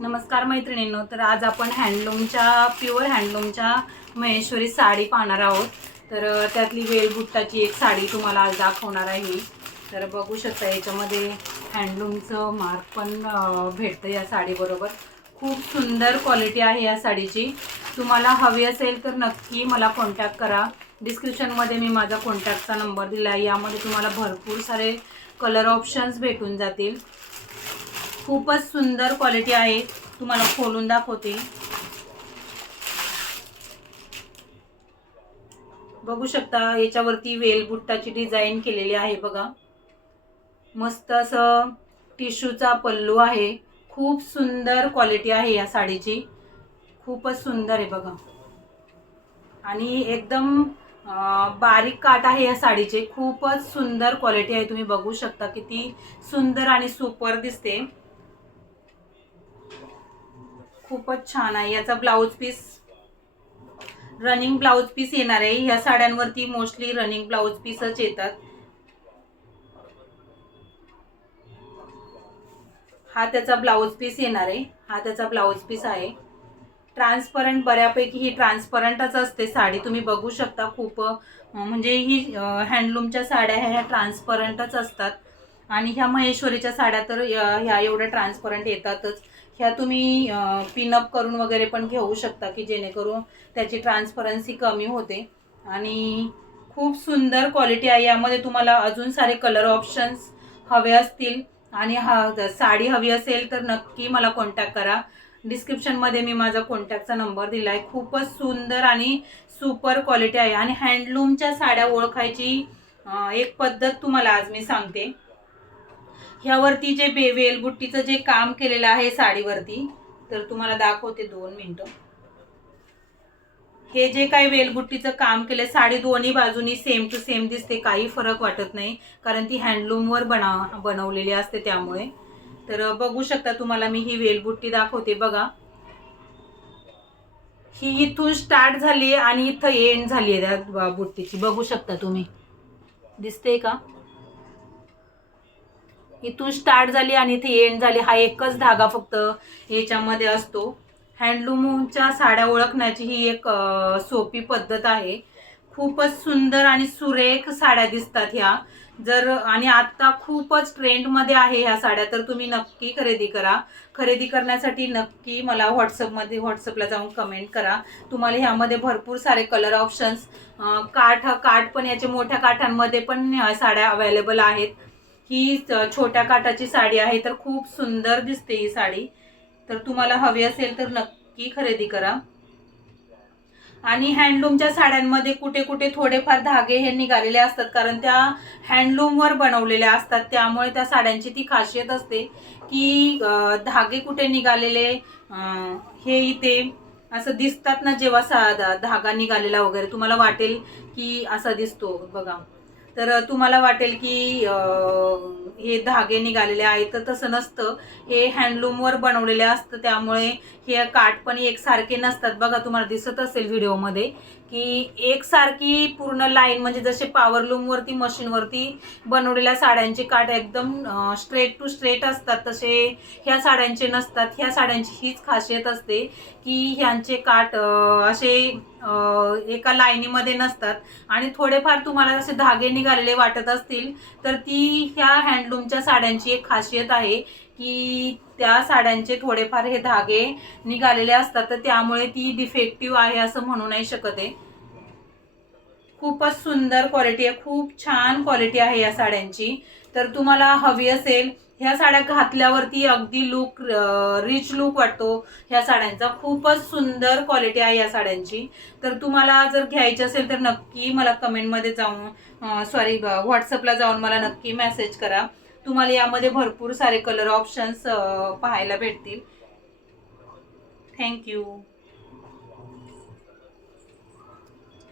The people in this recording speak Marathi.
नमस्कार मैत्रिणींनो, तर आज आपण प्युअर हँडलूमच्या महेश्वरी साडी पाहणार आहोत। तर त्यातली वेलबुट्टाची एक साडी तुम्हाला आज दाखवणार आहे। तर बघू शकता याच्यामध्ये हँडलूमचं मार्क पण भेटतं या साडीबरोबर। खूप सुंदर क्वालिटी आहे या साडीची। तुम्हाला हवी असेल तर नक्की मला कॉन्टॅक्ट करा। डिस्क्रिप्शनमध्ये मी माझा कॉन्टॅक्टचा नंबर दिला आहे। यामध्ये तुम्हाला भरपूर सारे कलर ऑप्शन्स भेटून जातील। खूपच सुंदर क्वालिटी आहे। तुम्हाला खोलून दाखवते। बघू शकता याच्यावरती वेलबुट्टाची डिझाइन केलेली आहे बघा। मस्त असं टिश्यूचा पल्लू आहे। खूप सुंदर क्वालिटी आहे या साडीची। खूपच सुंदर आहे बघा। आणि एकदम बारीक काट आहे या साडीचे। खूपच सुंदर क्वालिटी आहे। तुम्ही बघू शकता किती सुंदर आणि सुपर दिसते। खूपच छान आहे। याचा blouse piece running blouse piece येणार आहे। ह्या साड्यांवरती मोस्टली रनिंग ब्लाउज पीसच येतात। हा त्याचा ब्लाउज पीस येणार आहे। हा त्याचा ब्लाउज पीस आहे। ट्रान्सपरंट, बऱ्यापैकी ही ट्रान्सपरंटच असते साडी। तुम्ही बघू शकता खूप म्हणजे ही हँडलूमच्या साड्या ह्या ट्रान्सपरंटच असतात। आणि ह्या महेश्वरीच्या साड्या तर ह्या एवढ्या ट्रान्सपरंट येतातच। ह्या तुम्ही पिनअप करून वगैरे पण घेऊ शकता की जेणेकरून त्याची ट्रान्सपरन्सी कमी होते। आणि खूप सुंदर क्वालिटी आहे। यामध्ये तुम्हाला अजून सारे कलर ऑप्शन्स हवे असतील आणि साडी हवी असेल तर नक्की मला कॉन्टॅक्ट करा। डिस्क्रिप्शनमध्ये मी माझा कॉन्टॅक्टचा नंबर दिला आहे। खूपच सुंदर आणि सुपर क्वालिटी आहे। आणि हँडलूमच्या साड्या ओळखायची एक पद्धत तुम्हाला आज मी सांगते। ह्यावरती जे वेलबुट्टीचं जे काम केलेलं आहे साडीवरती, तर तुम्हाला दाखवते 2 मिनिटं। हे जे काही वेलबुट्टीचं काम केलं, साडी दोन्ही बाजूनी सेम टू सेम दिसते। काही फरक वाटत नाही कारण ती हँडलूमवर बनवलेली असते त्यामुळे। तर बघू शकता तुम्हाला मी ही वेलबुट्टी दाखवते बघा। ही इथून स्टार्ट झाली आणि इथं एंड झाली आहे त्या बुट्टीची। बघू शकता तुम्ही, दिसते का? इथून स्टार्ट झाली आणि इथे एंड झाली। हा एकच धागा फक्त याच्यामध्ये असतो। हँडलूमच्या साड्या ओळखण्याची ही एक सोपी पद्धत आहे। खूपच सुंदर आणि सुरेख साड्या दिसतात ह्या। आणि आता खूपच ट्रेंडमध्ये आहे ह्या साड्या। तर तुम्ही नक्की खरेदी करा। खरेदी करण्यासाठी नक्की मला व्हॉट्सअपला जाऊन कमेंट करा। तुम्हाला ह्यामध्ये भरपूर सारे कलर ऑप्शन्स, काठ पण याचे मोठ्या काठांमध्ये पण साड्या अवेलेबल आहेत। ही छोट्या काठाची साडी आहे। तर खूप सुंदर दिसते ही साडी। तर तुम्हाला हवी असेल तर नक्की खरेदी करा। आणि हँडलूमच्या साड्यांमध्ये कुठे कुठे थोडेफार धागे हे निघालेले असतात कारण त्या हँडलूमवर बनवलेल्या असतात। त्यामुळे त्या साड्यांची ती खासियत असते की धागे कुठे निघालेले हे इथे असं दिसतात ना। जेव्हा धागा निघालेला वगैरे तुम्हाला वाटेल की असा दिसतो बघा। तर तुम्हाला वाटेल की हे धागे निघालेले आहेत, तर तसं नसतं। हे हँडलूमवर बनवलेले असतं त्यामुळे हे काठ पण एकसारखे नसतात बघा। तुम्हाला दिसत असेल व्हिडिओमध्ये की एकसारखी पूर्ण लाईन, म्हणजे जसे पॉवरलूमवरती मशीनवरती बनवलेल्या साड्यांचे काठ एकदम स्ट्रेट टू स्ट्रेट असतात, तसे ह्या साड्यांचे नसतात। ह्या साड्यांची हीच खासियत असते की ह्यांचे काठ असे एका लाईनीमध्ये नसतात। आणि थोडेफार तुम्हाला जसे धागे निघालेले वाटत असतील तर ती ह्या हँडलूमच्या साड्यांची एक खासियत आहे की त्या साड्यांचे थोडेफार हे धागे निघालेले असतात। तर त्यामुळे ती डिफेक्टिव्ह आहे असं म्हणू नाही शकत आहे। खूपच सुंदर क्वालिटी आहे। खूप छान क्वालिटी आहे या साड्यांची। तर तुम्हाला हवी असेल, ह्या साड्या घातल्यावरती अगदी रिच लुक वाटतो ह्या साड्यांचा। खूपच सुंदर क्वालिटी आहे या साड्यांची। तर तुम्हाला जर घ्यायची असेल तर नक्की मला कमेंटमध्ये जाऊन व्हॉट्सअपला जाऊन मला नक्की मेसेज करा। तुम्हाला यामध्ये भरपूर सारे कलर ऑप्शन्स पाहायला भेटतील। थँक्यू।